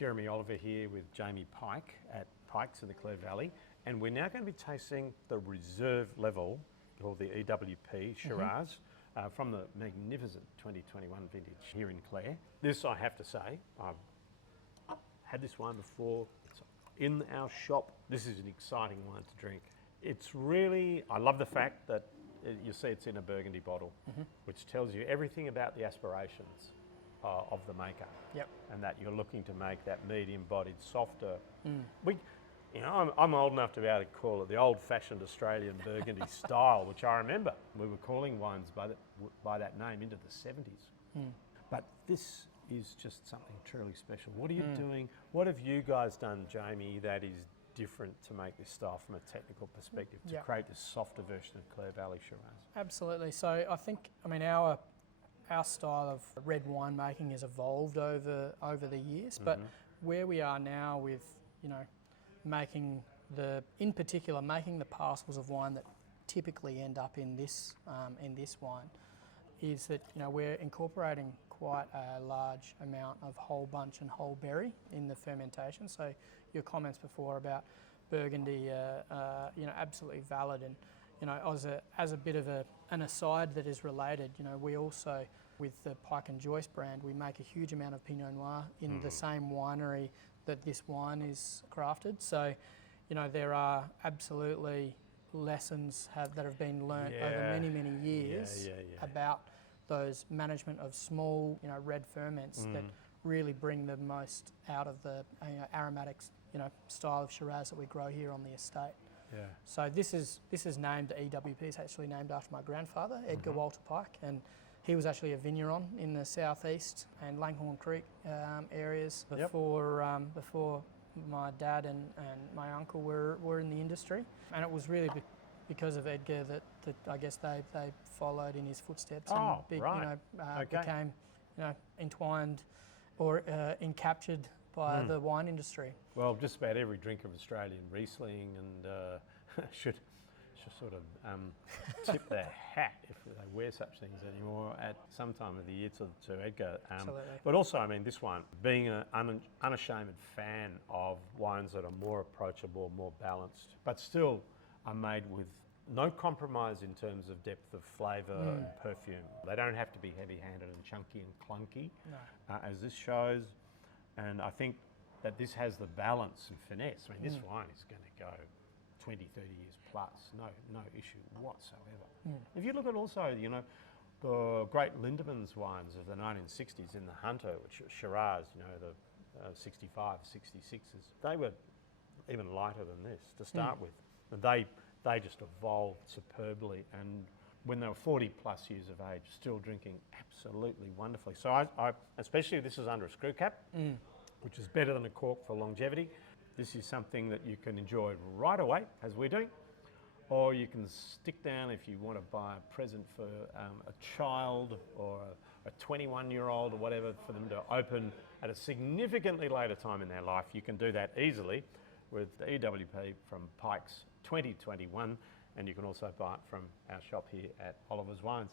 Jeremy Oliver here with Jamie Pike at Pikes in the Clare Valley, and we're now going to be tasting the reserve level, called the E.W.P Shiraz, from the magnificent 2021 vintage here in Clare. This, I have to say, I've had this wine before. It's in our shop. This is an exciting wine to drink. It's really, I love the fact that you see it's in a Burgundy bottle, which tells you everything about the aspirations of the maker. Yep. And that you're looking to make that medium-bodied, softer. I'm old enough to be able to call it the old-fashioned Australian Burgundy style, which I remember we were calling wines by that name into the 70s. But this is just something truly special. What are you doing? What have you guys done, Jamie, that is different to make this style from a technical perspective to create this softer version of Clare Valley Shiraz? Absolutely. So I think, our style of red winemaking has evolved over the years, but where we are now with, making the parcels of wine that typically end up in this wine, is that we're incorporating quite a large amount of whole bunch and whole berry in the fermentation. So your comments before about Burgundy, absolutely valid. And as a bit of an aside that is related, we also, with the Pike and Joyce brand, we make a huge amount of Pinot Noir in the same winery that this wine is crafted. So, there are absolutely lessons that have been learnt over many, many years about those management of small, red ferments that really bring the most out of the aromatics, style of Shiraz that we grow here on the estate. Yeah. So this is named E.W.P. It's actually named after my grandfather, Edgar Walter Pike, and he was actually a vigneron in the southeast and Langhorne Creek areas before my dad and my uncle were in the industry. And it was really because of Edgar that I guess they followed in his footsteps and became entwined or encaptured by the wine industry. Well, just about every drinker of Australian Riesling and should sort of tip their hat if they wear such things anymore at some time of the year to Edgar. Absolutely. But also, this wine, being an unashamed fan of wines that are more approachable, more balanced, but still are made with no compromise in terms of depth of flavour and perfume. They don't have to be heavy-handed and chunky and clunky, as this shows. And I think that this has the balance and finesse. This wine is going to go 20, 30 years plus, no issue whatsoever. If you look at also, the great Lindemans wines of the 1960s in the Hunter, which are Shiraz, the 65, 66s, they were even lighter than this to start with. And they just evolved superbly, and when they were 40 plus years of age, still drinking absolutely wonderfully. So I especially this is under a screw cap, which is better than a cork for longevity. This is something that you can enjoy right away, as we're doing, or you can stick down if you want to buy a present for a child or a 21-year-old or whatever, for them to open at a significantly later time in their life. You can do that easily with the E.W.P from Pikes 2021, and you can also buy it from our shop here at Oliver's Wines.